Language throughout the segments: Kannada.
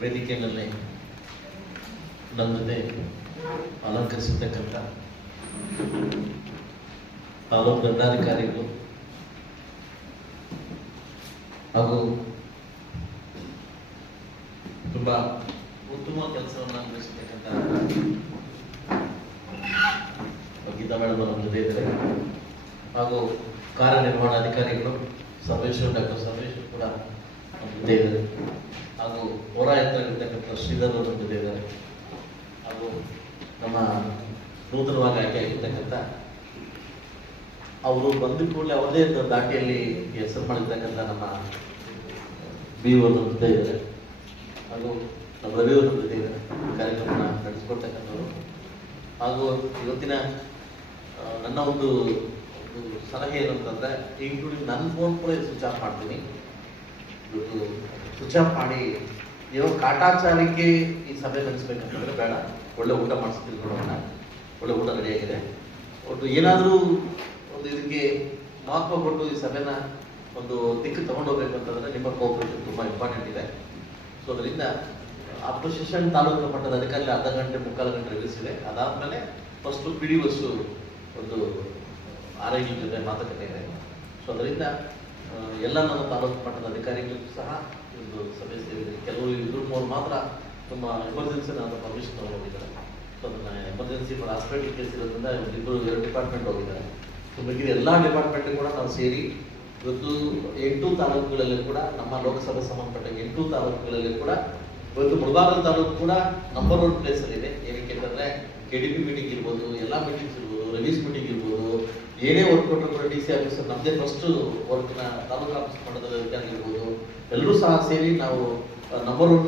ವೇದಿಕೆಯಲ್ಲಿ ನಮ್ಮ ಜೊತೆ ಅಲಂಕರಿಸಿರ್ತಕ್ಕಂಥ ತಾಲೂಕು ದಂಡಾಧಿಕಾರಿಗಳು ಹಾಗೂ ತುಂಬ ಉತ್ತಮ ಕೆಲಸವನ್ನು ಅನುಭವಿಸತಕ್ಕಂಥ ಗೀತಾ ಮೇಡಮ್ ನಮ್ಮ ಜೊತೆ ಇದ್ದಾರೆ ಹಾಗೂ ಕಾರ್ಯನಿರ್ವಹಣಾಧಿಕಾರಿಗಳು ಸರ್ವೇಶ್ವರ್ ಡಾಕ್ಟರ್ ಸರ್ವೇಶ್ವರ್ ಕೂಡ ನಮ್ಮ ಜೊತೆ ಇದ್ದಾರೆ ಹಾಗೂ ಹೋರಾಟಗಳಿರ್ತಕ್ಕಂಥ ಶ್ರೀಧರ್ ಅವರು ಇದ್ದಾರೆ. ಹಾಗೂ ನಮ್ಮ ನೂತನವಾಗಿ ಆಯ್ಕೆ ಆಗಿರ್ತಕ್ಕಂಥ ಅವರು ಬಂದ ಕೂಡಲೇ ಅವರದೇ ಒಂದು ದಾಟಿಯಲ್ಲಿ ಹೆಸರು ಮಾಡಿರ್ತಕ್ಕಂಥ ನಮ್ಮ ಬಿ ಅವರು ನಮ್ಮ ಜೊತೆ ಇದ್ದಾರೆ. ಹಾಗೂ ನಮ್ಮ ರವಿ ನಮ್ಮ ಜೊತೆ ಇದ್ದಾರೆ. ಈ ಕಾರ್ಯಕ್ರಮನ ನಡೆಸ್ಕೊಡ್ತಕ್ಕಂಥವ್ರು. ಹಾಗೂ ಇವತ್ತಿನ ನನ್ನ ಒಂದು ಒಂದು ಸಲಹೆ ಏನಂತಂದ್ರೆ ಇನ್ಕ್ಲೂಡಿಂಗ್ ನನ್ನ ಫೋನ್ ಕೂಡ ಸ್ವಿಚ್ ಆಫ್ ಮಾಡ್ತೀನಿ. ಆಫ್ ಮಾಡಿ, ಏನೋ ಕಾಟಾಚಾರಕ್ಕೆ ಈ ಸಭೆ ನಡೆಸ್ಬೇಕಂತಂದ್ರೆ ಬೇಡ. ಒಳ್ಳೆ ಊಟ ಮಾಡಿಸ್ತೀವಿ ನೋಡೋಣ. ಒಳ್ಳೆ ಊಟ ರೆಡಿಯಾಗಿದೆ ಒಟ್ಟು ಏನಾದರೂ ಒಂದು ಇದಕ್ಕೆ ಮಹತ್ವ ಕೊಟ್ಟು ಈ ಸಭೆನ ಒಂದು ದಿಕ್ಕು ತಗೊಂಡೋಗ್ಬೇಕು ಅಂತಂದ್ರೆ ನಿಮ್ಮ ಕೋಪರೇಷನ್ ತುಂಬ ಇಂಪಾರ್ಟೆಂಟ್ ಇದೆ. ಸೊ ಅದರಿಂದ ಅಪ್ರಿಸಿಯೇಷನ್ ತಾಲೂಕು ಮಟ್ಟದ ಅಧಿಕಾರಿ ಅರ್ಧ ಗಂಟೆ, ಮುಕ್ಕಾಲು ಗಂಟೆ ರಿಲೀಸ್ ಅದಾದಮೇಲೆ ಫಸ್ಟ್ ಪಿ ಡಿ ಒಂದು ಆರೋಗ್ಯ ಜೊತೆ ಮಾತುಕತೆ ಇದೆ. ಸೊ ಅದರಿಂದ ಎಲ್ಲ ನಮ್ಮ ತಾಲೂಕು ಮಟ್ಟದ ಅಧಿಕಾರಿಗಳಿಗೂ ಸಹ ಒಂದು ಸಭೆ ಸೇರಿದೆ ಕೆಲವರು ಇಬ್ಬರು ಮೂರು ಮಾತ್ರ ತುಂಬ ಎಮರ್ಜೆನ್ಸಿ ನಾನು ಪರ್ಮಿಷನ್ ಹೋಗಿದ್ದಾರೆ. ಸೊ ಅದನ್ನ ಎಮರ್ಜೆನ್ಸಿ ಹಾಸ್ಪಿಟಲ್ ಕೇಸ್ ಇರೋದ್ರಿಂದ ಇಬ್ಬರು ಎರಡು ಡಿಪಾರ್ಟ್ಮೆಂಟ್ ಹೋಗಿದ್ದಾರೆ. ಸೊ ಮಿಕ್ಕಿದ ಎಲ್ಲ ಡಿಪಾರ್ಟ್ಮೆಂಟ್ ಕೂಡ ನಾವು ಸೇರಿ ಇವತ್ತು ಎಂಟು ತಾಲೂಕುಗಳಲ್ಲಿ ಕೂಡ ನಮ್ಮ ಲೋಕಸಭೆ ಸಂಬಂಧಪಟ್ಟ ಎಂಟು ತಾಲೂಕುಗಳಲ್ಲಿ ಕೂಡ ಇವತ್ತು ಮುಳಬಾಗಿಲು ತಾಲೂಕು ಕೂಡ ನಂಬರ್ ಒನ್ ಪ್ಲೇಸಲ್ಲಿದೆ ಏನಕ್ಕೆ ಅಂತಂದ್ರೆ ಕೆ ಡಿ ಪಿ ಮೀಟಿಂಗ್ ಇರ್ಬೋದು, ಎಲ್ಲ ಮೀಟಿಂಗ್ಸ್ ಇರ್ಬೋದು ರಿಲೀಸ್ ಮೀಟಿಂಗ್ ಏನೇ ವರ್ಕ್ ಕೊಟ್ಟರು ಕೂಡ ಡಿ ಸಿ ಆಫೀಸರ್ ನಮ್ಮದೇ ಫಸ್ಟ್ ವರ್ಕ್ನ ತಾಲೂಕು ಆಫೀಸ್ ಇರ್ಬೋದು ಎಲ್ಲರೂ ಸಹ ಸೇರಿ ನಾವು ನಂಬರ್ ಒನ್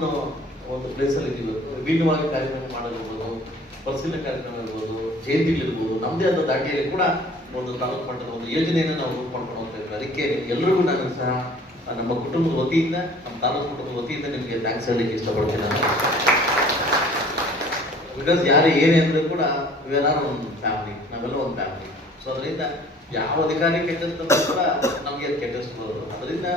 ಒಂದು ಪ್ಲೇಸಲ್ಲಿ ಇದ್ದೀವಿ ವಿಭಿನ್ನವಾಗಿ ಕಾರ್ಯಕ್ರಮ ಮಾಡಲಿರ್ಬೋದು, ಪರಿಶೀಲನೆ ಕಾರ್ಯಕ್ರಮ ಇರ್ಬೋದು ಜಯಂತಿಗಳಿರ್ಬೋದು ನಮ್ಮದೇ ಆದ ದಾಟಿಯಲ್ಲಿ ಕೂಡ ಒಂದು ತಾಲೂಕು ಮಟ್ಟದ ಒಂದು ಯೋಜನೆಯನ್ನು ನಾವು ರೂಪ ಮಾಡ್ಕೊಂಡು ಹೋಗ್ತಾ ಅದಕ್ಕೆ ಎಲ್ಲರಿಗೂ ನಾನು ಸಹ ನಮ್ಮ ಕುಟುಂಬದ ವತಿಯಿಂದ, ನಮ್ಮ ತಾಲೂಕು ಕುಟುಂಬದ ವತಿಯಿಂದ ನಿಮಗೆ ಥ್ಯಾಂಕ್ಸ್ ಹೇಳಲಿಕ್ಕೆ ಇಷ್ಟಪಡ್ತೀನಿ ನಾನು. ಬಿಕಾಸ್ ಯಾರು ಏನೇ ಅಂದರೂ ಕೂಡ ಇವೆಲ್ಲ ಒಂದು ಫ್ಯಾಮಿಲಿ ನಾವೆಲ್ಲ ಒಂದು ಫ್ಯಾಮಿಲಿ ಸೊ ಅದರಿಂದ ಯಾವ ಅಧಿಕಾರಿ ಕೆಟ್ಟದ್ದು ಕೂಡ ನಮಗೆ ಅದು ಕೆಟ್ಟಿಸ್ಬೋದು ಅದರಿಂದ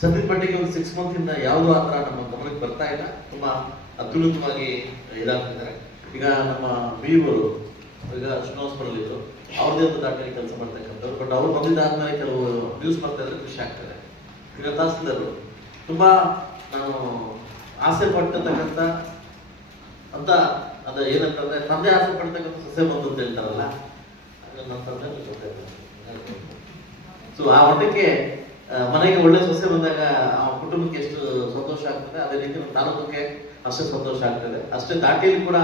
ಸದ್ಯದ ಮಟ್ಟಿಗೆ ಒಂದು ಸಿಕ್ಸ್ ಮಂತ್ ಇಂದ ಯಾವುದು ಆ ಥರ ನಮ್ಮ ಗಮನಕ್ಕೆ ಬರ್ತಾ ಇಲ್ಲ. ತುಂಬಾ ಅತ್ಯುನ್ನತವಾಗಿ ಇದಾಗ್ತಿದ್ದಾರೆ ಈಗ ನಮ್ಮ ಬೀವರು, ಈಗ ಶ್ರೀನಿವಾಸಪುರಲ್ಲಿ ಇದ್ರು ಅವ್ರದೇ ಒಂದು ದಾಖಲೆ ಕೆಲಸ ಮಾಡ್ತಕ್ಕಂಥವ್ರು. ಬಟ್ ಅವ್ರು ಬಂದಿದ್ದಾದ್ಮೇಲೆ ಕೆಲವು ನ್ಯೂಸ್ ಬರ್ತಾ ಇದ್ರೆ ಖುಷಿ ಆಗ್ತದೆ. ಈಗ ತಹಸೀಲ್ದಾರರು, ತುಂಬಾ ನಾನು ಆಸೆ ಪಟ್ಟತಕ್ಕಂಥ ಅಂತ ಅದು ಏನಂತಂದ್ರೆ, ತಂದೆ ಆಸೆ ಪಡ್ತಕ್ಕಂಥ ಸಸ್ಯ ಬಂದು ಅಂತ ಹೇಳ್ತಾರಲ್ಲ ಸೊ ಆ ಮಟ್ಟಕ್ಕೆ ಆ, ಮನೆಗೆ ಒಳ್ಳೆ ಸೊಸೆ ಬಂದಾಗ ಆ ಕುಟುಂಬಕ್ಕೆ ಎಷ್ಟು ಸಂತೋಷ ಆಗ್ತದೆ? ಅದೇ ರೀತಿ ನಮ್ಮ ತಾಲೂಕಕ್ಕೆ ಅಷ್ಟೇ ಸಂತೋಷ ಆಗ್ತದೆ. ಅಷ್ಟೇ ದಾಟಿಯಲ್ಲಿ ಕೂಡ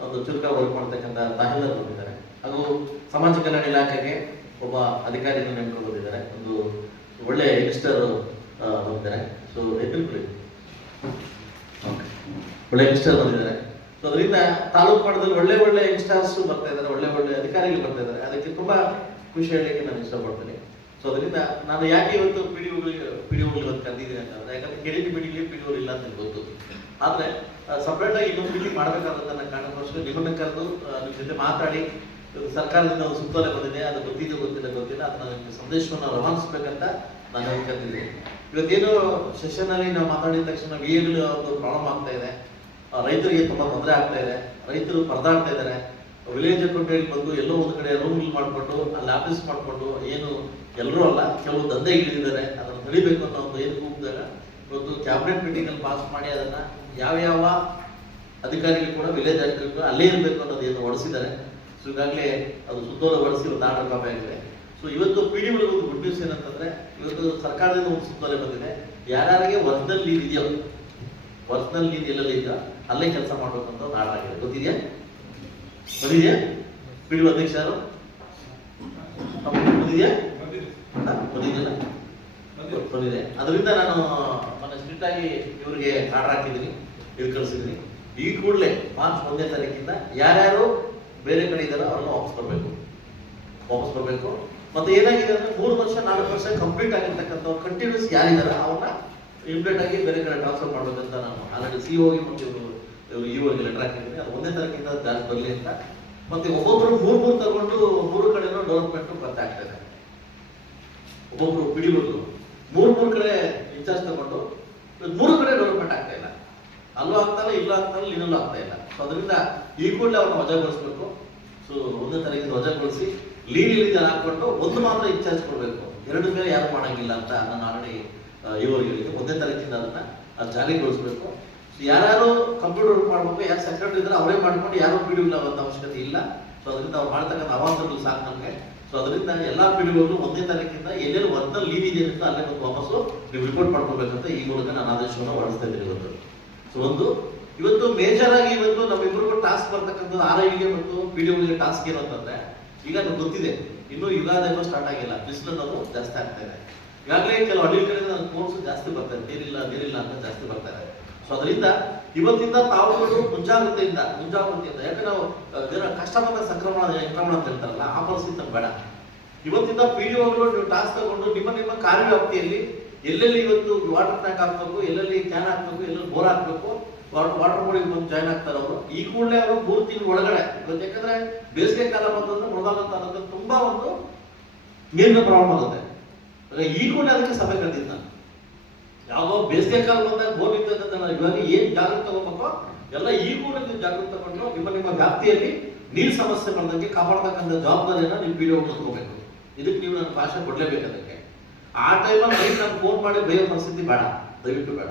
ಒಂದು ಚುರುಕ ವರ್ಕ್ ಮಾಡ್ತಕ್ಕಂಥ ತಹಸೀಲ್ದಾರ್ ಬಂದಿದ್ದಾರೆ. ಹಾಗೂ ಸಮಾಜ ಕಲ್ಯಾಣ ಇಲಾಖೆಗೆ ಒಬ್ಬ ಅಧಿಕಾರಿಯನ್ನು ನೇಮಕ ಬಂದಿದ್ದಾರೆ ಒಂದು ಒಳ್ಳೆ ಮಿನಿಸ್ಟರ್ ಬಂದಿದ್ದಾರೆ. ಸೊ ಎದುರು ಒಳ್ಳೆ ಮಿನಿಸ್ಟರ್ ಬಂದಿದ್ದಾರೆ. ಅದರಿಂದ ತಾಲೂಕು ಮಟ್ಟದಲ್ಲಿ ಒಳ್ಳೆ ಒಳ್ಳೆ ಯಂಗ್ಸ್ಟರ್ಸ್ ಬರ್ತಾ ಇದ್ದಾರೆ, ಒಳ್ಳೆ ಒಳ್ಳೆ ಅಧಿಕಾರಿಗಳು ಬರ್ತಾ ಇದ್ದಾರೆ. ಅದಕ್ಕೆ ತುಂಬಾ ಖುಷಿ ಹೇಳಲಿಕ್ಕೆ ನಾನು ಇಷ್ಟಪಡ್ತೇನೆ. ಸೊ ಅದರಿಂದ ನಾನು ಯಾಕೆ ಇವತ್ತು ಪಿ ಡಿ ಓಗಳಿಗೆ ಪಿ ಡಿ ಇವತ್ತು ಕರೆದಿದ್ದೀನಿ ಅಂತಂದ್ರೆ ಯಾಕಂದ್ರೆ ಕೆ ಬಿಡಿಲಿ ಪಿ ಇಲ್ಲ ಅಂತ ಗೊತ್ತು. ಆದ್ರೆ ಸಪ್ರೇಟ್ ಆಗಿ ಇನ್ನೊಂದು ಮೀಟಿಂಗ್ ಮಾಡಬೇಕಾದಂತ ಕಾರಣಕ್ಕೋಸ್ಕರ ನಿಮ್ಮನ್ನ ಕರೆದು ನಿಮ್ಮ ನಿಮ್ ಜೊತೆ ಮಾತಾಡಿ ಸರ್ಕಾರದಿಂದ ಒಂದು ಸುತ್ತೋಲೆ ಬಂದಿದೆ, ಅದು ಗೊತ್ತಿದೆ, ಗೊತ್ತಿಲ್ಲ ಗೊತ್ತಿಲ್ಲ, ಅದನ್ನ ನಿಮ್ಗೆ ಸಂದೇಶವನ್ನು ರವಾನಿಸ್ಬೇಕಂತ ನಾನು ಕರೆದಿದ್ದೀನಿ ಇವತ್ತೇನು ಸೆಷನ್ ಅಲ್ಲಿ ನಾವು ಮಾತಾಡಿದ ತಕ್ಷಣ ವೇಗಳು ಒಂದು ಪ್ರಾಬ್ಲಮ್ ಆಗ್ತಾ ಇದೆ. ರೈತರಿಗೆ ತುಂಬಾ ತೊಂದರೆ ಆಗ್ತಾ ಇದೆ. ರೈತರು ಪರದಾಡ್ತಾ ಇದ್ದಾರೆ. ವಿಲೇಜ್ ಅಕೌಂಟೆಂಟ್ ಬಂದು ಎಲ್ಲೋ ಒಂದು ಕಡೆ ರೂಮ್ ಮಾಡ್ಕೊಂಡು, ಅಲ್ಲಿ ಆಫೀಸ್ ಮಾಡ್ಕೊಂಡು, ಏನು ಎಲ್ಲರೂ ಅಲ್ಲ, ಕೆಲವು ದಂಧೆ ಇಳಿದಿದ್ದಾರೆ ಅದನ್ನು ತಡಿಬೇಕು ಅಂತ ಒಂದು ಏನು ಕೂಗಿದಾಗ ಇವತ್ತು ಕ್ಯಾಬಿನೆಟ್ ಮೀಟಿಂಗ್ ಅಲ್ಲಿ ಪಾಸ್ ಮಾಡಿ ಅದನ್ನ ಯಾವ ಯಾವ ಅಧಿಕಾರಿಗಳು ಕೂಡ ವಿಲೇಜ್ ಅಧಿಕಾರಿಗಳು ಅಲ್ಲೇ ಇರಬೇಕು ಅನ್ನೋದು ಏನು ಹೊಡೆಸಿದ್ದಾರೆ ಸೊ ಈಗಾಗಲೇ ಅದು ಸುತ್ತೋಲೆ ಹೊಡಿಸಿ ಒಂದು ಆರ್ಡರ್ ಕಾಪಿ ಆಗಿದೆ. ಸೊ ಇವತ್ತು ಪಿ ಡಿ ಒಂದು ಗುಡ್ ನ್ಯೂಸ್ ಏನಂತಂದ್ರೆ, ಇವತ್ತು ಸರ್ಕಾರದಿಂದ ಒಂದು ಸುತ್ತೋಲೆ ಬಂದಿದೆ. ಯಾರ್ಯಾರಿಗೆ ಇದೆಯಲ್ಲ ಇದೆಯೋ ಪರ್ಸನಲ್ ನೀತಿ ಎಲ್ಲೆಲ್ಲ ಇದೆಯೋ ಅಲ್ಲೇ ಕೆಲಸ ಮಾಡಬೇಕಂತ ಒಂದು ಆಗಿದೆ. ಗೊತ್ತಿದೆಯಾ? ಬಂದಿದೆಯಾ ಪಿ ಅಧ್ಯಕ್ಷರು ಬಂದಿದೆ ಅದರಿಂದ ನಾನು ಮೊನ್ನೆ ಸ್ಟ್ರಿಕ್ಟ್ ಆಗಿ ಇವರಿಗೆ ಆರ್ಡರ್ ಹಾಕಿದ್ದೀನಿ. ಇದು ಕಳಿಸಿದ್ದೀನಿ. ಈ ಕೂಡಲೇ ಮಾರ್ಚ್ ಒಂದನೇ ತಾರೀಕಿಂದ ಯಾರ್ಯಾರು ಬೇರೆ ಕಡೆ ಇದ್ದಾರೋ ಅವ್ರನ್ನ ವಾಪಸ್ ಬರಬೇಕು ವಾಪಸ್ ಬರಬೇಕು ಮತ್ತೆ ಏನಾಗಿದೆ ಅಂದ್ರೆ ಮೂರು ವರ್ಷ, ನಾಲ್ಕು ವರ್ಷ ಕಂಪ್ಲೀಟ್ ಆಗಿರ್ತಕ್ಕಂಥ ಕಂಟಿನ್ಯೂಸ್ ಯಾರಿದ್ದಾರೆ ಅವ್ರನ್ನ ಇಂಪ್ಲೇಟ್ ಆಗಿ ಬೇರೆ ಕಡೆ ಟ್ರಾನ್ಸ್ಫರ್ ಮಾಡಬೇಕಂತ ನಾನು ಆಲ್ರೆಡಿ ಸಿ ಹೋಗಿ ಮತ್ತೆ ಇವರು ಇವರು ಇ ಹೋಗಿ ಲೆಟರ್ ಹಾಕಿದ್ದೀನಿ. ಅದು ಒಂದೇ ತಾರೀಕಿಂದ ಜಾಸ್ತಿ ಬರಲಿ ಅಂತ. ಮತ್ತೆ ಒಬ್ಬೊಬ್ರು ಮೂರು ಮೂರು ತಗೊಂಡು ಮೂರು ಕಡೆನೂ ಡೆವಲಪ್ಮೆಂಟ್ ಬರ್ತಾ ಆಗ್ತದೆ ಒಬ್ಬೊಬ್ರು ಪಿಡಿಬೇಕು ಮೂರು ಮೂರ್ ಕಡೆ ಇನ್ಚಾರ್ಜ್ ತಗೊಂಡು ಮೂರು ಕಡೆ ಡೆವಲಪ್ಮೆಂಟ್ ಆಗ್ತಾ ಇಲ್ಲ. ಅಲ್ವಾ ಅಂತ ಇಲ್ಲೂ ಆಗ್ತಾ ಇಲ್ಲ ಲೀನಲ್ಲೂ ಆಗ್ತಾ ಇಲ್ಲ. ಸೊ ಅದರಿಂದ ಈ ಕೂಡಲೇ ಅವ್ರನ್ನ ವಜಾಗೊಳಿಸ್ಬೇಕು ಸೊ ಒಂದೇ ತಾರೀಕಿಗೆ ವಜಾಗೊಳಿಸಿ ಲೀಡ್ ಜನ ಹಾಕ್ಕೊಂಡು ಒಂದು ಮಾತ್ರ ಇನ್ಚಾರ್ಜ್ ಕೊಡಬೇಕು. ಎರಡು ಮೇಲೆ ಯಾರು ಮಾಡಂಗಿಲ್ಲ ಅಂತ ನಾನು ಆಲ್ರೆಡಿ ಇವರಿಗೆ ಹೇಳಿದ್ದೆ ಒಂದೇ ತಾರೀಕಿಂದ ಅದನ್ನ ಅದು ಜಾರಿಗೊಳಿಸ್ಬೇಕು ಯಾರ್ಯಾರು ಕಂಪ್ಯೂಟರ್ ಮಾಡ್ಬೇಕು, ಯಾರು ಸೆಕ್ರೆಟರಿ ಇದ್ರೆ ಅವರೇ ಮಾಡ್ಕೊಂಡು ಯಾರು ಪಿ ಡಿ ಅಂತ ಅವಶ್ಯಕತೆ ಇಲ್ಲ. ಸೊ ಅದರಿಂದ ಅವ್ರು ಮಾಡ್ತಕ್ಕಂಥ ಅವಾಂತರಗಳು ಸಾಕು ನಮಗೆ. ಸೊ ಅದರಿಂದ ಎಲ್ಲಾ ಪಿಡಿಗಳು ಒಂದೇ ತಾರೀಕಿಂದ ಎಲ್ಲೆಲ್ಲಿ ವರ್ತ ಲೀವ್ ಇದೆ ಅಂತ ಅಲ್ಲೇ ಬಂದು ವಾಪಸ್ಸು ನೀವು ರಿಪೋರ್ಟ್ ಮಾಡ್ಕೋಬೇಕಂತ ಈ ಮೂಲಕ ನಾನು ಆದೇಶವನ್ನು ಹೊರಡಿಸ್ತಾ ಇದ್ದೀನಿ ಇವತ್ತು. ಸೊ ಒಂದು, ಇವತ್ತು ಮೇಜರ್ ಆಗಿ ಇವತ್ತು ನಮ್ಮಿಬ್ಬರಿಗೂ ಟಾಸ್ಕ್ ಬರ್ತಕ್ಕಂಥದ್ದು ಆರ್ ಐಗೆ ಮತ್ತು ಪಿ ಡಿ ಟಾಸ್ಕ್ ಏನು ಅಂತಂದ್ರೆ ಈಗ ನಮ್ಗೆ ಗೊತ್ತಿದೆ, ಇನ್ನು ಯುಗಾದ ಏನೋ ಸ್ಟಾರ್ಟ್ ಆಗಿಲ್ಲ ಬಿಸಿಲು ಅನ್ನೋದು ಜಾಸ್ತಿ ಆಗ್ತಾ ಇದೆ. ಈಗಾಗಲೇ ಕೆಲವು ಹಳ್ಳಿ ಕಡೆ ಕೋರ್ಸ್ ಜಾಸ್ತಿ ಬರ್ತಾರೆ ನೀರಿಲ್ಲ ನೀರಿಲ್ಲ ಅಂತ ಜಾಸ್ತಿ ಬರ್ತಾ ಇದೆ. ಸೊ ಅದರಿಂದ ಇವತ್ತಿಂದ ತಾವುಗಳು ಮುಂಜಾಗ್ರತೆಯಿಂದ ಮುಂಜಾಗ್ರತೆಯಿಂದ ಯಾಕೆ ನಾವು ಕಷ್ಟ ಬಂದ ಸಂಕ್ರಮಣ ಸಂಕ್ರಮಣ ಅಂತ ಹೇಳ್ತಾರಲ್ಲ, ಆ ಪರಿಸ್ಥಿತಿ ಬೇಡ. ಇವತ್ತಿಂದ ಪಿ ಡಿ ನೀವು ಟಾಸ್ಕ್ ತಗೊಂಡು ನಿಮ್ಮ ನಿಮ್ಮ ಕಾರ್ಯವ್ಯಾಪ್ತಿಯಲ್ಲಿ ಎಲ್ಲೆಲ್ಲಿ ಇವತ್ತು ವಾಟರ್ ಟ್ಯಾಂಕ್ ಹಾಕ್ಬೇಕು, ಎಲ್ಲೆಲ್ಲಿ ಕ್ಯಾನ್ ಹಾಕ್ಬೇಕು, ಎಲ್ಲೆಲ್ಲಿ ಬೋರ್ ಹಾಕ್ಬೇಕು ವಾಟರ್ ಬೋರ್ಡಿಗೆ ಬಂದು ಜಾಯ್ನ್ ಆಗ್ತಾರೆ ಅವರು, ಈ ಕೂಡಲೇ ಅವರು ಮೂರು ತಿಂಗಳ ಒಳಗಡೆ, ಇವತ್ತು ಯಾಕಂದ್ರೆ ಬೇಸಿಗೆ ಕಾಲ ಬಂತಂದ್ರೆ ಮುಳುಗಾಗಂತ ಅನ್ನೋದು ತುಂಬಾ ಒಂದು ನೀರಿನ ಪ್ರಾಬ್ಲಮ್ ಆಗುತ್ತೆ ಈ ಕೂಡಲೇ ಅದಕ್ಕೆ ಸಭೆ ಕರೆದಿದ್ದು ನಾನು ಯಾವುದೋ ಬೇಸಿಗೆ ಕಾಲ ಬಂದಾಗ ಬೋರ್ ನಾವು ಇವಾಗ ಏನ್ ಜಾಗೃತಿ ತಗೋಬೇಕು ಎಲ್ಲ ಈ ಕೂಡ ನೀವು ಜಾಗೃತಿ ತಗೊಂಡು ನಿಮ್ಮ ನಿಮ್ಮ ವ್ಯಾಪ್ತಿಯಲ್ಲಿ ನೀರು ಸಮಸ್ಯೆ ಬಂದಂಗೆ ಕಾಪಾಡ್ತಕ್ಕಂಥ ಜವಾಬ್ದಾರಿಯನ್ನ ನೀವು ಪಿ ಡಿ ತಗೋಬೇಕು. ಇದಕ್ಕೆ ನೀವು ನನ್ನ ಭಾಷೆ ಕೊಡ್ಲೇಬೇಕು ಅದಕ್ಕೆ. ಆ ಟೈಮಲ್ಲಿ ನೈಟ್ ನಾನು ಫೋನ್ ಮಾಡಿ ಬೇರೆ ಪರಿಸ್ಥಿತಿ ಬೇಡ. ದಯವಿಟ್ಟು ಬೇಡ.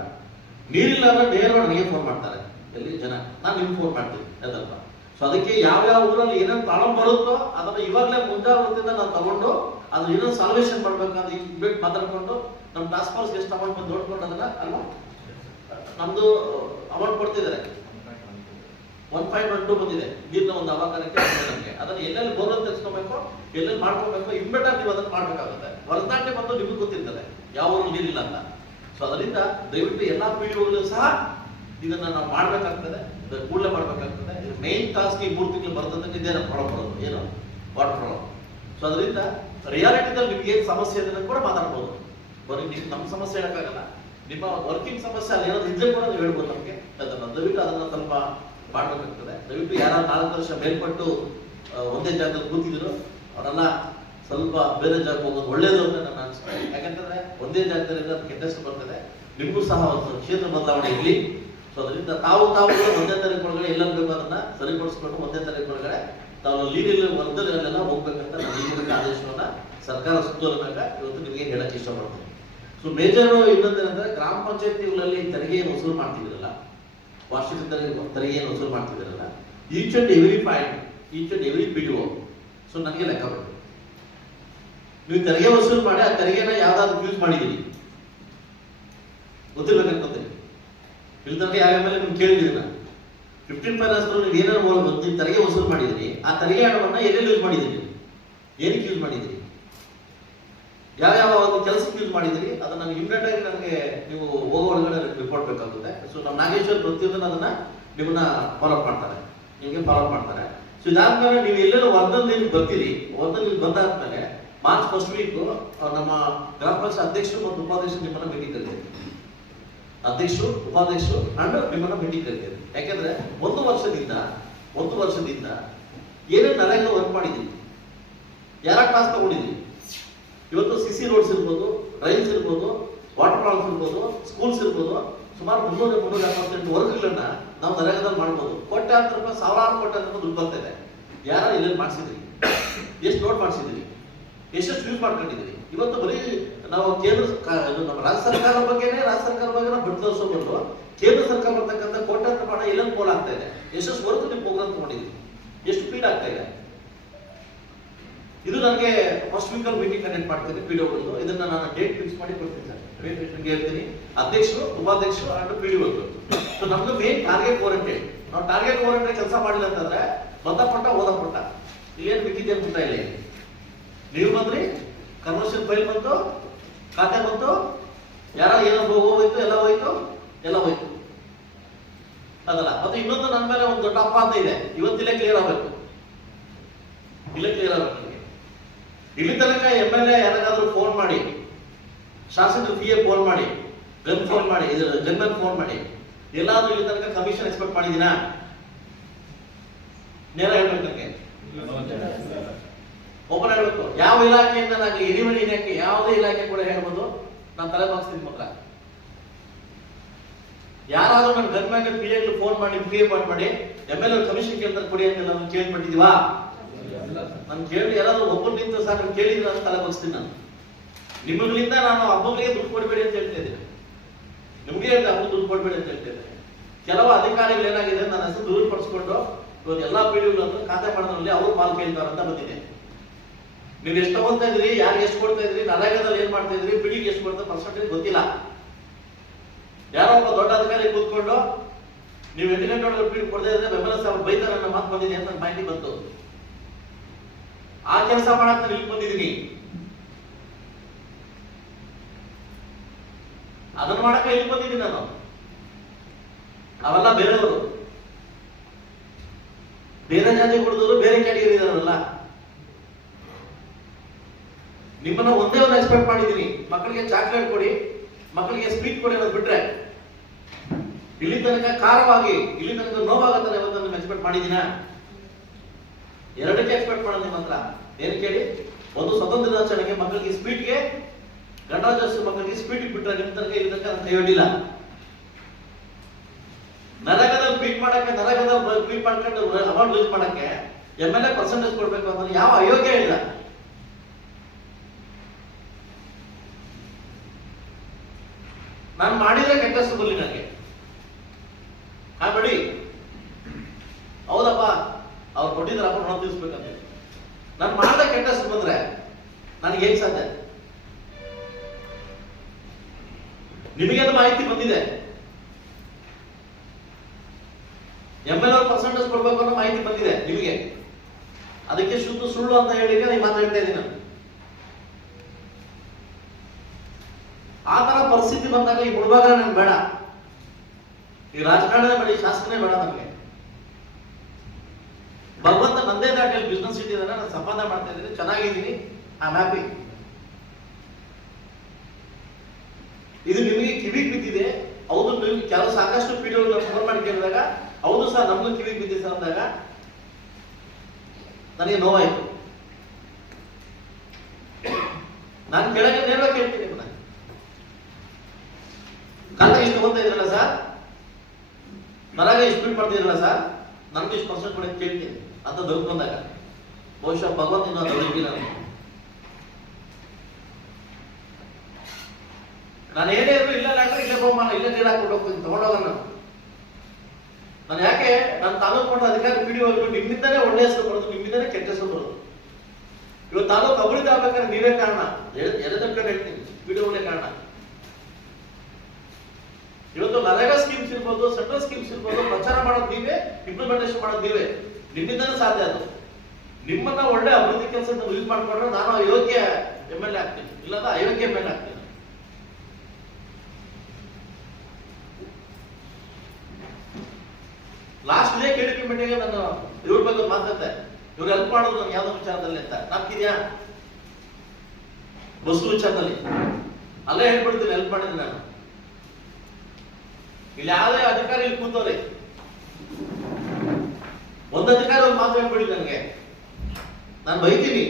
ನೀರಿಲ್ಲ ಅಂದ್ರೆ ನೇರವಾಗಿ ನನಗೆ ಫೋನ್ ಮಾಡ್ತಾರೆ. ಎಲ್ಲಿ? ಜನ. ನಾನು ನಿಮ್ಗೆ ಫೋನ್ ಮಾಡ್ತೀನಿ. ಅದಲ್ವಾ ಸೊ ಅದಕ್ಕೆ ಯಾವ ಯಾವ ಊರಲ್ಲಿ ಏನೇನು ಪ್ರಾಬ್ಲಮ್ ಬರುತ್ತೋ ಅದನ್ನ ಇವಾಗಲೇ ಮುಂಜಾಗ್ರತೆಯಿಂದ ನಾನು ತಗೊಂಡು ಅದು ಏನೋ ಸಾಲ್ವೇಷನ್ ಮಾಡ್ಬೇಕಾದ್ರೆ ಈಗ ಮಾತಾಡ್ಕೊಂಡು ನಮ್ಮ ಟಾಸ್ಕ್ ಫೋರ್ಸ್ ಎಷ್ಟು ಅಮೌಂಟ್ ಬಂದು ನೋಡ್ಕೊಂಡು ಅದನ್ನ ಅಲ್ವಾ? ನಮ್ದು ಅಮೌಂಟ್ ಕೊಡ್ತಿದ್ದಾರೆ. ಒನ್ ಪಾಯಿಂಟ್ ಒನ್ ಟು ಬಂದಿದೆ. ನೀರಿನ ಒಂದು ಅವಾಕಾರಕ್ಕೆ ನಮಗೆ. ಅದನ್ನ ಎಲ್ಲೆಲ್ಲಿ ಬೋರ್ವೆಲ್ ತೆಗೆಸ್ಕೋಬೇಕು, ಎಲ್ಲೆಲ್ಲಿ ಮಾಡ್ಕೋಬೇಕು ಇಮ್ಮಿಡಿಯೇಟ್ ನೀವು ಅದನ್ನ ಮಾಡ್ಬೇಕಾಗುತ್ತೆ. ಹೊರತಾಟೆ ಬಂದು ನಿಮಗೆ ಗೊತ್ತಿರ್ತದೆ. ಯಾವ ನೀರಿಲ್ಲ ಅಂತ. ಸೊ ಅದರಿಂದ ದಯವಿಟ್ಟು ಎಲ್ಲಾ ಪೀಳಿಗೆಗಳು ಸಹ ಇದನ್ನ ನಾವು ಮಾಡ್ಬೇಕಾಗ್ತದೆ. ಕೂಡಲೇ ಮಾಡ್ಬೇಕಾಗ್ತದೆ. ಇದು ಮೇನ್ ಟಾಸ್ಕ್ ಈ ಮೂರು ತಿಂಗಳು ಬರ್ತದೆ ಇದೇ ನಮ್ಮ ಪ್ರಾಬ್ಲಮ್ ಬರೋದು? ಏನು? ವಾಟರ್ ಪ್ರಾಬ್ಲಮ್ ಸೊ ಅದರಿಂದ ರಿಯಾಲಿಟಿದಲ್ಲಿ ನಿಮ್ಗೆ ಏನು ಸಮಸ್ಯೆ ಅದನ್ನು ಕೂಡ ಮಾತಾಡ್ಬೋದು. ಬರೀ ನಿಮ್ ನಮ್ಮ ಸಮಸ್ಯೆ ಹೇಳಕ್ಕಾಗಲ್ಲ. ನಿಮ್ಮ ವರ್ಕಿಂಗ್ ಸಮಸ್ಯೆ ಅಲ್ಲಿ ಏನಾದ್ರು ಇದ್ರೆ ಕೂಡ ನೀವು ಹೇಳ್ಬೋದು ನಮಗೆ. ಅದನ್ನ ದಯವಿಟ್ಟು ಅದನ್ನ ಸ್ವಲ್ಪ ಮಾಡ್ಬೇಕಾಗ್ತದೆ. ದಯವಿಟ್ಟು ಯಾರು ನಾಲ್ಕು ವರ್ಷ ಮೇಲ್ಪಟ್ಟು ಒಂದೇ ಜಾಗದಲ್ಲಿ ಕೂತಿದ್ರು, ಅವರೆಲ್ಲ ಸ್ವಲ್ಪ ಬೇರೆ ಜಾಗ ಹೋಗೋದು ಒಳ್ಳೇದು ಅಂತ ನನ್ನ ಅನಿಸ್ತದೆ ಯಾಕಂತಂದ್ರೆ ಒಂದೇ ಜಾಗದಲ್ಲಿ ಅದು ಕೆಟ್ಟ ಹೆಸರು ಬರ್ತದೆ. ನಿಮಗೂ ಸಹ ಒಂದು ಕ್ಷೇತ್ರ ಬದಲಾವಣೆ ಇರಲಿ. ಸೊ ಅದರಿಂದ ತಾವು ತಾವು ಒಂದೇ ತಾರೀಕು ಒಳಗಡೆ ಎಲ್ಲನ್ಬೇಕು ಬೇಕು ಅದನ್ನ ಸರಿಪಡಿಸ್ಕೊಂಡು ಒಂದೇ ತಾರೀಕು ಒಳಗಡೆ ತಾವು ಲೀಡಿಲ್ ವರ್ಗದಲ್ಲೆಲ್ಲ ಹೋಗ್ಬೇಕಂತ ನಾನು ಈ ಆದೇಶವನ್ನ ಸರ್ಕಾರ ಸುತ್ತೋಲನಾಗ ಇವತ್ತು ನಿಮಗೆ ಹೇಳಕ್ ಇಷ್ಟಪಡ್ತೀನಿ. ಸೊ ಮೇಜರ್ ಇನ್ನೊಂದೇನಂದ್ರೆ ಗ್ರಾಮ ಪಂಚಾಯತಿಗಳಲ್ಲಿ ತೆರಿಗೆ ವಸೂಲು ಮಾಡ್ತಿದ್ರಲ್ಲ ವಾರ್ಷಿಕ ತೆರಿಗೆ ತೆರಿಗೆಯನ್ನು ವಸೂಲು ಮಾಡ್ತಿದ್ರಲ್ಲ each and every point each and every P so ನನಗೆ ಲೆಕ್ಕ ಬರ್ತದೆ ನೀವು ತೆರಿಗೆ ವಸೂಲು ಮಾಡಿ ಆ ತೆರಿಗೆನ ಯಾವ್ದಾದ್ರು ಯೂಸ್ ಮಾಡಿದ್ದೀರಿ ಗೊತ್ತಿರ್ಬೇಕಂತಂದ್ರೆ ಇಲ್ದಂಗೆ ಯಾವ ಮೇಲೆ ನಿಮ್ಗೆ ಕೇಳಿದ್ದೀರಿ ನಾನು. ಫಿಫ್ಟೀನ್ ಫೈನಾನ್ಸ್ ನೀವು ಏನಾದ್ರು ನೀವು ತೆರಿಗೆ ವಸೂಲು ಮಾಡಿದಿರಿ, ಆ ತೆರಿಗೆ ಹಣವನ್ನು ಎಲ್ಲೆಲ್ಲಿ ಯೂಸ್ ಮಾಡಿದ್ದೀರಿ ಏನಕ್ಕೆ ಯೂಸ್ ಮಾಡಿದಿರಿ? ಯಾವ ಯಾವ ಒಂದು ಕೆಲಸಕ್ಕೆ ಯೂಸ್ ಮಾಡಿದಿರಿ, ಅದನ್ನ ನನಗೆ ಇಮಿಡಿಯೇಟ್ ಆಗಿ ನನಗೆ ನೀವು ಹೋಗೋ ಒಳಗಡೆ ರಿಪೋರ್ಟ್ ಬೇಕಾಗುತ್ತೆ. ಸೊ ನಮ್ಮ ನಾಗೇಶ್ವರ್ ಪ್ರತಿಯೊಂದನ್ನು ಅದನ್ನ ನಿಮ್ಮನ್ನ ಫಾಲೋಅಪ್ ಮಾಡ್ತಾರೆ. ನಿಮಗೆ ಫಾಲೋಅಪ್ ಮಾಡ್ತಾರೆ. ಸೊ ಇದಾದ್ಮೇಲೆ ನೀವು ಎಲ್ಲೆಲ್ಲ ಇಲ್ಲಿ ಬರ್ತೀರಿ ಒಂದೊಂದು ಇಲ್ಲಿ ಬಂದಾದ್ಮೇಲೆ ಮಾರ್ಚ್ ಫಸ್ಟ್ ವೀಕ್ ನಮ್ಮ ಗ್ರಾಮ ಪಂಚಾಯತ್ ಅಧ್ಯಕ್ಷರು ಮತ್ತು ಉಪಾಧ್ಯಕ್ಷರು ನಿಮ್ಮನ್ನ ಭೇಟಿ ಕರೀತೀರಿ. ಅಧ್ಯಕ್ಷರು, ಉಪಾಧ್ಯಕ್ಷರು ಅಂಡ್ ನಿಮ್ಮನ್ನ ಭೇಟಿ ಕರೀತೀರಿ. ಯಾಕೆಂದ್ರೆ ಒಂದು ವರ್ಷದಿಂದ ಒಂದು ವರ್ಷದಿಂದ ಏನೇನು ನರೇಗಾ ವರ್ಕ್ ಮಾಡಿದ್ದೀವಿ ಯಾರ ಕ್ಲಾಸ್ ತಗೊಂಡಿದ್ದೀವಿ ಇವತ್ತು ಸಿ ಸಿ ರೋಡ್ಸ್ ಇರ್ಬೋದು ರೈಲ್ಸ್ ಇರ್ಬೋದು ವಾಟರ್ ಪ್ರಾಬ್ಲಮ್ಸ್ ಇರ್ಬೋದು ಸ್ಕೂಲ್ಸ್ ಇರ್ಬೋದು, ಸುಮಾರು ಮುನ್ನೂರ ಮುನ್ನೂರ, ಎಪ್ಪತ್ತೆಂಟು ವರ್ಗಗಳನ್ನ ನಾವು ನರೇಗಾದಲ್ಲಿ ಮಾಡ್ಬೋದು. ಕೋಟ್ಯಾಂತರ ರೂಪಾಯಿ, ಸಾವಿರಾರು ಕೋಟ್ಯಾಂತರ ರೂಪಾಯಿ ದುಡ್ಡು ಬರ್ತಾ ಇದೆ ಯಾರು ಎಲ್ಲೆಲ್ಲಿ ಮಾಡಿಸಿದ್ರಿ? ಎಷ್ಟು ನೋಟ್ ಮಾಡಿಸಿದ್ರಿ? ಎಷ್ಟೆಷ್ಟು ಯೂಸ್ ಮಾಡ್ಕೊಂಡಿದ್ದೀರಿ ಇವತ್ತು ಬರೀ ನಾವು ಕೇಂದ್ರ ನಮ್ಮ ರಾಜ್ಯ ಸರ್ಕಾರ ಬಗ್ಗೆನೇ, ರಾಜ್ಯ ಸರ್ಕಾರ ಬಗ್ಗೆ ನಾವು ತೋರಿಸೋದು ಕೇಂದ್ರ ಸರ್ಕಾರ ಬರ್ತಕ್ಕಂಥ ಕೋಟ್ಯಾಂತರ ಹಣ ಪೋಲ್ ಆಗ್ತಾ ಇದೆ? ಎಷ್ಟೆಷ್ಟು ವರ್ಗ ನೀವು ಪ್ರೋಗ್ರಾಮ್ ತಗೊಂಡಿದ್ದೀರಿ ಎಷ್ಟು ಸ್ಪೀಡ್ ಆಗ್ತಾ ಇದೆ? ಇದು ನನಗೆ ಫಸ್ಟ್ ವೀಕ್ ಅಲ್ಲಿ ಮೀಟಿಂಗ್ ಕಂಡಕ್ಟ್ ಮಾಡ್ತೀನಿ ಪಿ ಬಂದು. ಇದನ್ನ ನಾನು ಡೇಟ್ ಫಿಕ್ಸ್ ಮಾಡಿ ಕೊಡ್ತೀನಿ ಸರ್. ನಿಮ್ಗೆ ಹೇಳ್ತೀನಿ. ಅಧ್ಯಕ್ಷರು, ಉಪಾಧ್ಯಕ್ಷರು ಅಂಡ್ ಪಿ ಡಿ ಸೊ ನಮ್ದು ಮೇನ್ ಟಾರ್ಗೆಟ್ ಓರಿಯೆಂಟೆಡ್ ನಾವು ಟಾರ್ಗೆಟ್ ಓರಿಯೆಂಟೆಡ್ ಕೆಲಸ ಮಾಡಿಲ್ಲ ಅಂತಂದ್ರೆ ಬಂದ ಪಟ್ಟ ಓದ ಪಟ್ಟ. ಇಲ್ಲೇನು ಬಿಕ್ಕಿದೆ ಅಂತ ಇಲ್ಲಿ. ನೀವು ಬಂದ್ರಿ ಕನ್ವರ್ಷನ್ ಫೈಲ್ ಬಂತು, ಖಾತೆ ಬಂತು, ಯಾರ ಏನೋ ಹೋಗೋಯ್ತು ಎಲ್ಲ ಹೋಯ್ತು ಎಲ್ಲ ಹೋಯ್ತು. ಅದಲ್ಲ. ಮತ್ತೆ ಇನ್ನೊಂದು ನನ್ನ ಮೇಲೆ ಒಂದು ದೊಡ್ಡ ಅಪವಾದ ಇದೆ. ಇವತ್ತಿಲ್ಲೇ ಕ್ಲಿಯರ್ ಆಗಬೇಕು. ಇಲ್ಲೇ ಕ್ಲಿಯರ್ ಆಗಬೇಕು. ಇಲ್ಲಿ ತನಕ ಎಂ ಎಲ್ ಎ ಯಾರಿಗಾದ್ರೂ ಫೋನ್ ಮಾಡಿ, ಶಾಸಕರು ಪಿ ಎ ಫೋನ್ ಮಾಡಿ, ಗನ್ ಫೋನ್ ಮಾಡಿ ಜನ್ಮನ್ ಫೋನ್ ಮಾಡಿ, ಎಲ್ಲಾದ್ರೂ ಇಲ್ಲಿ ತನಕ ಕಮಿಷನ್ ಎಕ್ಸ್ಪೆಕ್ಟ್ ಮಾಡಿದೀನಾ ನೇರ ಹೇಳ್ಬೇಕು ಓಪನ್ ಹೇಳ್ಬೇಕು ಯಾವ ಇಲಾಖೆಯಿಂದ ನಾನು ಎನಿವನ್ ಇಲಾಖೆ, ಯಾವುದೇ ಇಲಾಖೆ ಕೂಡ ಹೇಳ್ಬೋದು. ನಾನು ತಲೆ ಬಾಗಿಸ್ತೀನಿ ಮಕ್ಕಳ ಯಾರಾದ್ರೂ ನನ್ನ ಗನ್ಮ್ಯಾನ್ ಪಿ ಎಲ್ ಫೋನ್ ಮಾಡಿ ಪಿ ಎ ಮಾಡಿ ಎಂ ಎಲ್ ಕಮಿಷನ್ ಕೇಳ್ತಾರೆ ಕೊಡಿ ಅಂತ ನಾನು ಕೇಳ್ಬಿಟ್ಟಿದೀವಾ ನಾನು ಕೇಳಿ ಯಾರಾದ್ರೂ ಒಬ್ಬರು ನಿಂತು ಸರ್ ನಾನು ಕೇಳಿದ್ರೆ ಅಂತ ತಲೆ ನಾನು. ನಿಮ್ಮಗಳಿಂದ ನಾನು ಹಬ್ಬಗಳಿಗೆ ದುಡ್ಡು ಕೊಡಬೇಡಿ ಅಂತ ಹೇಳ್ತಾ ಇದ್ದೀನಿ. ನಿಮಗೆ ಹೇಳಿ ಹಬ್ಬ ದುಡ್ಡು ಕೊಡಬೇಡಿ ಅಂತ ಹೇಳ್ತಾ ಇದ್ದೀನಿ. ಕೆಲವು ಅಧಿಕಾರಿಗಳು ಏನಾಗಿದೆ, ನನ್ನ ಹೆಸರು ದೂರಪಡಿಸ್ಕೊಂಡು ಇವತ್ತು ಎಲ್ಲಾ ಪೀಳಿಗೆಗಳನ್ನು ಖಾತೆ ಮಾಡೋದ್ರಲ್ಲಿ ಅವರು ಪಾಲ್ ಕೇಳ್ತಾರೆ ಅಂತ ಬಂದಿದೆ. ನೀವು ಎಷ್ಟು ತಗೊಂತ ಇದ್ರಿ ಯಾರು ಎಷ್ಟು ಕೊಡ್ತಾ ಇದ್ರಿ ನರೇಗಾದಲ್ಲಿ ಏನ್ ಮಾಡ್ತಾ ಇದ್ರಿ ಬಿಡಿಗೆ ಎಷ್ಟು ಕೊಡ್ತಾ ಪರ್ಸೆಂಟೇಜ್ ಗೊತ್ತಿಲ್ಲ. ಯಾರೋ ಒಬ್ಬ ದೊಡ್ಡ ಅಧಿಕಾರಿ ಕೂತ್ಕೊಂಡು, ನೀವು ಎಂಟು ಗಂಟೆ ಒಳಗೆ ಪೀಡ್ ಕೊಡದೇ ಇದ್ರೆ ಬೆಂಬಲ ಬೈತಾರೆ ಅನ್ನೋ ಮಾತು ಬಂದಿದೆ ಅಂತ ಮಾಹಿತಿ ಬಂತು. ಆ ಕೆಲಸ ಮಾಡಕ್ ನಾನು ಇಲ್ಲಿ ಬಂದಿದ್ದೀನಿ ಅದನ್ನ ಮಾಡಕ್ಕೆ ಇಲ್ಲಿ ಬಂದಿದ್ದೀನಿ ನಾನು. ಅವೆಲ್ಲ ಬೇರೆಯವರು. ಬೇರೆ ಜಾತಿ ಹುಡುಗರು ಬೇರೆ ಕ್ಯಾಟಗರಿ ಇದಾರಲ್ಲ. ನಿಮ್ಮನ್ನ ಒಂದೇ ಒಂದು ಎಕ್ಸ್ಪೆಕ್ಟ್ ಮಾಡಿದ್ದೀನಿ ಮಕ್ಕಳಿಗೆ ಚಾಕ್ಲೇಟ್ ಕೊಡಿ, ಮಕ್ಕಳಿಗೆ ಸ್ವೀಟ್ ಕೊಡಿ ಅನ್ನೋದು ಬಿಟ್ರೆ ಇಲ್ಲಿ ತನಕ ಖಾರವಾಗಿ ಇಲ್ಲಿ ತನಕ ನೋವಾಗತ್ತೆ ಎಕ್ಸ್ಪೆಕ್ಟ್ ಮಾಡಿದ್ದೀನ ಎರಡಕ್ಕೆ ಎಕ್ಸ್ಪೆಕ್ಟ್ ಮಾಡೋದು ನಿಮ್ಮ ಹತ್ರ. ಏನ್ ಕೇಳಿ? ಒಂದು ಸ್ವತಂತ್ರ ದಿನಾಚರಣೆಗೆ ಮಕ್ಕಳಿಗೆ ಸ್ಪೀಡ್ಗೆ ಗಣರಾಜ್ಯೋತ್ಸವ ಮಕ್ಕಳಿಗೆ ಸ್ಪೀಡ್ ಬಿಟ್ಟರೆ ನಿಮ್ಮ ತನಕ ಇಲ್ಲಿ ತನಕ ಕೈ ಹೊಡಿಲ್ಲ ನರಗದಲ್ಲಿ ಬೀಟ್ ಮಾಡಕ್ಕೆ ನರಗದಲ್ಲಿ ಬೀಟ್ ಮಾಡ್ಕೊಂಡು ಅಮೌಂಟ್ ಯೂಸ್ ಮಾಡಕ್ಕೆ ಎಂ ಎಲ್ ಎ ಪರ್ಸೆಂಟೇಜ್ ಕೊಡ್ಬೇಕು ಅಂದ್ರೆ ಯಾವ ಅಯೋಗ್ಯ ಇಲ್ಲ. ನಾನು ಮಾಡಿದ್ರೆ ಕೆಟ್ಟಷ್ಟು ಬರಲಿ ನನಗೆ ಹಾ ಬಿಡಿ ಹೌದಪ್ಪ ಅವ್ರು ಹಣ ತೀರ್ಸ್ಬೇಕಂತ ನಾನು ಕೆಟ್ಟಷ್ಟು ಬಂದ್ರೆ ನನಗೆ ಏನ್ ಸಾಧ್ಯ? ನಿಮಗೇನು ಮಾಹಿತಿ ಬಂದಿದೆ. ಎಂ ಪರ್ಸೆಂಟೇಜ್ ಕೊಡ್ಬೇಕು ಅನ್ನೋ ಮಾಹಿತಿ ಬಂದಿದೆ ನಿಮಗೆ. ಅದಕ್ಕೆ ಶುದ್ಧ ಸುಳ್ಳು ಅಂತ ಹೇಳಿಕ್ಕೆ ನೀವು ಮಾತಾಡ್ತಾ ಇದ್ದೀನಿ ನಾನು. ಆ ತರ ಪರಿಸ್ಥಿತಿ ಬಂದಾಗ ಈ ಹುಡುಗ ನನ್ಗೆ ಬೇಡ. ಈ ರಾಜಕಾರಣನೇ ಬೇಡ ಈ ಶಾಸಕನೇ ಬೇಡ ನನಗೆ ಭಗವಂತ ನಂದೇ ದಾಟಿಯಲ್ಲಿ ಬಿಸ್ನೆಸ್ ಇಟ್ಟಿದ್ದಾನೆ ನಾನು ಸಂಪಾದನೆ ಮಾಡ್ತಾ ಇದ್ದೀನಿ, ಚೆನ್ನಾಗಿದ್ದೀನಿ. ಐ ಹ್ಯಾಪಿ ಇದು ನಿಮಗೆ ಕಿವಿಗೆ ಬಿದ್ದಿದೆ. ಹೌದು ನಿಮ್ಗೆ ಕೆಲವು ಸಾಕಷ್ಟು ಪಿಡಿಒಗಳು ಫೋನ್ ಮಾಡಿ ಕೇಳಿದಾಗ, ಹೌದು ಸರ್, ನಮಗೂ ಕಿವಿಗೆ ಬಿದ್ದಿದೆ ಸರ್ ಅಂದಾಗ, ನನಗೆ ನೋವಾಯ್ತು. ನಾನು ಕೆಳಗೆ ನೇರವಾಗಿ ಕೇಳ್ತೀನಿ ನಿಮ್ಮನ್ನ ಕಾಲ ಇಷ್ಟು ಓದ್ತಾ ಇದ್ರಲ್ಲ ಸರ್? ಬರಾಗ ಇಷ್ಟು ಮಾಡ್ತಾ ಮಾಡ್ತಿದ್ರಲ್ಲ ಸರ್? ನನ್ಗೆ ಇಷ್ಟು ಪರ್ಸೆಂಟ್ ಕೊಡಕ್ಕೆ ಕೇಳ್ತೀನಿ. ಅಂತ ದೊರಕೊಂಡಾಗ ಬಹುಶಃ ಭಗವಂತ ಇನ್ನೂ ದೊರಕಿಲ್ಲ ನನಗೆ ನಾನು ಏನೇ ಇದ್ರು ಇಲ್ಲ ಡಾಕ್ಟರ್ ಇಲ್ಲೇ ಬಹುಮಾನ, ಇಲ್ಲೇ ನೀರು ಹಾಕ್ಬಿಟ್ಟು ಹೋಗ್ತೀನಿ ತಗೊಂಡೋಗ ನಾನು ನಾನು ಯಾಕೆ, ನಾನು ತಾಲೂಕು ಮಾಡೋ ಅಧಿಕಾರಿ ಪಿಡಿಒ ನಿಮ್ಮಿಂದಾನೇ ಒಳ್ಳೆ ಹೆಸರು ಬರೋದು ನಿಮ್ಮಿಂದಾನೇ ಕೆಟ್ಟ ಹೆಸರು ಬರೋದು. ಇವತ್ತು ತಾಲೂಕು ಅಭಿವೃದ್ಧಿ ಆಗ್ಬೇಕಾದ್ರೆ ನೀವೇ ಕಾರಣ. ಎರಡು ಕಡೆ ಹೇಳ್ತೀನಿ ಒಳ್ಳೆ ಕಾರಣ. ಇವತ್ತು ನರೇಗಾ ಸ್ಕೀಮ್ಸ್ ಇರ್ಬೋದು, ಸೆಂಟ್ರಲ್ ಸ್ಕೀಮ್ಸ್ ಇರ್ಬೋದು, ಪ್ರಚಾರ ಮಾಡೋದು ನೀವೇ ಇಂಪ್ಲಿಮೆಂಟೇಷನ್ ಮಾಡೋದು ನೀವೇ. ನಿಮ್ಮಿಂದನೇ ಸಾಧ್ಯ ಅದು. ನಿಮ್ಮನ್ನ ಒಳ್ಳೆ ಅಭಿವೃದ್ಧಿ ಕೆಲಸ ಯೂಸ್ ಮಾಡ್ಕೊಂಡ್ರೆ ನಾನು ಅಯೋಗ್ಯ ಎಂ ಎಲ್ ಎ ಆಗ್ತೀನಿ. ಇಲ್ಲದ ಅಯೋಗ್ಯ ಎಂ ಎಲ್ ಎ ಆಗ್ತೀನಿ ಲಾಸ್ಟ್ ಡೇ ಕೇಳಿ ಮೀಟಿಂಗ್ ನಾನು ಇವ್ರ ಬಗ್ಗೆ ಮಾತಾಡ್ತೆ ಇವ್ರು ಹೆಲ್ಪ್ ಮಾಡೋದು ನನ್ಗೆ ಯಾವ್ದೋ ವಿಚಾರದಲ್ಲಿ ಅಂತ. ನಾಕಿದ್ಯಾ ಬಸ್ಸು ವಿಚಾರದಲ್ಲಿ. ಅಲ್ಲೇ ಹೇಳ್ಬಿಡ್ತೀನಿ ಹೆಲ್ಪ್ ಮಾಡಿದ್ದೀನಿ ನಾನು. ಇಲ್ಲಿ ಯಾವುದೇ ಅಧಿಕಾರಿ ಇಲ್ಲಿ ಕೂತವ್ರೆ. ಒಂದು ಅಧಿಕಾರ ಒಂದು ಮಾತು ಹೇಳ್ಬಿಡಿ ನನಗೆ. ನಾನು ಬೈತೀನಿ.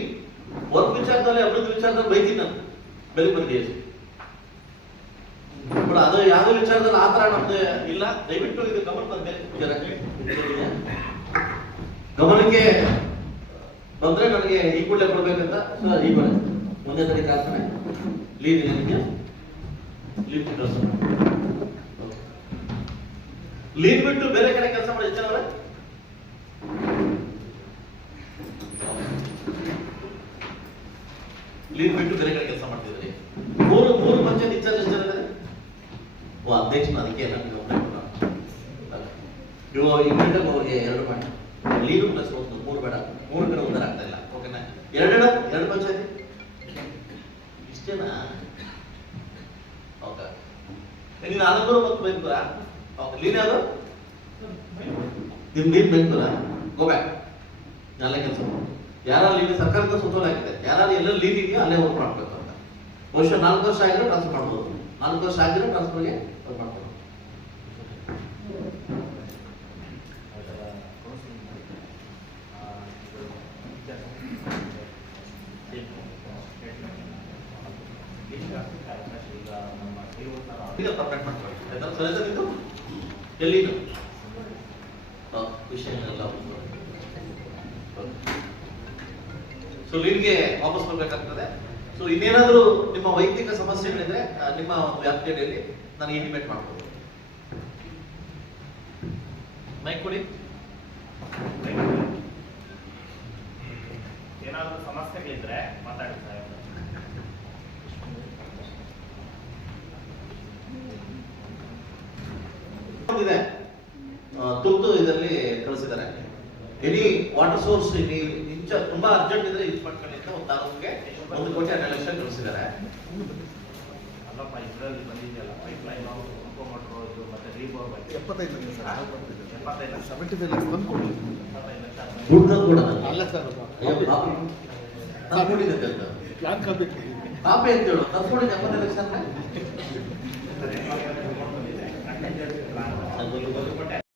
ವರ್ಕ್ ವಿಚಾರದಲ್ಲಿ ಅಭಿವೃದ್ಧಿ ವಿಚಾರದಲ್ಲಿ ಬೈತೀನಿ ನಾನು. ಬೆಲೆ ಬಂದಿದೆ ಅದು ಯಾವ ವಿಚಾರದಲ್ಲಿ ಆ ಥರ ನಮ್ದು ಇಲ್ಲ. ದಯವಿಟ್ಟು ಇದು ಗಮನ ಬಂದೆ ವಿಚಾರ ಗಮನಕ್ಕೆ ಬಂದ್ರೆ ನನಗೆ ಈ ಕೂಡಲೇ ಕೊಡ್ಬೇಕಂತ ಈ ಬರ. ಮುಂದೆ ತಾರೀಕು ಲೀನ್ ಲೀವ್ ನನಗೆ ಲೀವ್ ಲೀವ್ ಬಿಟ್ಟು ಬೇರೆ ಕಡೆ ಕೆಲಸ ಮಾಡಿ ಜನ ಲೀವ್ ಬಿಟ್ಟು ಬೇರೆ ಕಡೆ ಕೆಲಸ ಮಾಡ್ತಿದ್ರಿ? ಮೂರು ಮೂರು ಪಂಚಾಯತ್ ಇನ್ಚಾರ್ಜ್ ಎಷ್ಟು ಜನ ಓ ಅಧ್ಯಕ್ಷನ ಅದಕ್ಕೆ ನನಗೆ. ನೀವು ಇಮಿಡಿಯೇಟ್ ಅವ್ರಿಗೆ ಎರಡು ಮಾಡಿ ಲೀವ್ ಪ್ಲಸ್ ಒಂದು ಮೂರು ಬೇಡ. ಮೂರು ಕಡೆ ಉದ್ದಾರ ಆಗ್ತಾ ಇಲ್ಲ. ಓಕೆನಾ ಎರಡೆರಡು ಎರಡು ಪಂಚಾಯತಿ? ಇಷ್ಟೇನಾ? ಓಕೆ. ನೀನು ಆಲಂಗೂರು ಮತ್ತು ಬೈಂದೂರ ಓಕೆ ಲೀನ್ ಯಾವುದು? ನಿಮ್ದು ನೀನು ಬೈಂದೂರ ಗೋ ಬ್ಯಾಕ್ ನಾಳೆ ಕೆಲಸ ಯಾರು ಇದೆ ಸರ್ಕಾರದ ಸುತ್ತೋಲೆ ಆಗಿದೆ? ಯಾರಾದ್ರೂ ಎಲ್ಲ ಲೀಡ್ ಇದೆಯೋ ಅಲ್ಲೇ ವರ್ಕ್ ಮಾಡ್ಬೇಕು ಅಂತ. ಬಹುಶಃ ನಾಲ್ಕು ವರ್ಷ ಆಗಿದ್ರೆ ಟ್ರಾನ್ಸ್ಫರ್ ಮಾಡ್ಬೋದು. ನಾಲ್ಕು ವರ್ಷ ಆಗಿದ್ರೆ ಟ್ರಾನ್ಸ್ಫರ್ಗೆ ವರ್ಕ್ ಮಾಡ್ಬೋದು. ಎಲ್ಲಿ ಮಾಡ್ಕೊಳ್ಳಿ ಆ, ವಿಷಯನೆಲ್ಲ ಸೊ ನಿಮಗೆ ವಾಪಸ್ ಬರ್ಬೇಕಾಗ್ತದೆ. ಸೊ ಇನ್ನೇನಾದರೂ ನಿಮ್ಮ ವೈಯಕ್ತಿಕ ಸಮಸ್ಯೆಗಳಿದ್ರೆ ನಿಮ್ಮ ವ್ಯಾಪ್ತಿಯಲ್ಲಿ ನಾನು ಇಂಟಿಮೇಟ್ ಮಾಡ್ಬೋದು. ಮೈಕ್ ಕೊಡಿ. ಏನಾದರೂ ಸಮಸ್ಯೆಗಳಿದ್ರೆ ಮಾತಾಡಿ. ಇದೆ. ತುರ್ತು ಇದರಲ್ಲಿ ಕಳಿಸಿದ್ದಾರೆ. ಎನಿ ವಾಟರ್ ಸೋರ್ಸ್ ನೀವು ಇಂಚ ತುಂಬಾ ಅರ್ಜೆಂಟ್ ಇದ್ರೆ ಇದು ಮಾಡ್ಕೊಳ್ಳಿ ಅಂತ ಒಂದು ತಾಲೂಕಿಗೆ ಒಂದು ಕೋಟಿ ಹನ್ನೆರಡು ಲಕ್ಷ ಕಳಿಸಿದ್ದಾರೆ. ಅಲ್ಲಪ್ಪ ಇದರಲ್ಲಿ ಬಂದಿದೆಯಲ್ಲ ಪೈಪ್ ಲೈನ್ ರೋಡ್ ಮತ್ತೆ ರೀಬೋರ್ ಬಗ್ಗೆ ಎಪ್ಪತ್ತೈದು ಲಕ್ಷ ಸರ್. ಎಪ್ಪತ್ತೈದು ಲಕ್ಷ. ಸೆವೆಂಟಿ ಲಕ್ಷ ಕೊಡಿ ಕೂಡ ಅಲ್ಲ ಸರ್ ಕೊಟ್ಟಿದ್ದೆ ಅಂತ. ಕಾಪಿ ಅಂತ ಹೇಳು. ತಂದ್ಕೊಂಡಿದ್ದೆ ಎಪ್ಪತ್ತೈದು ಲಕ್ಷ ಅಂದ್ರೆ? ಬಂದಿದೆ. ಅದು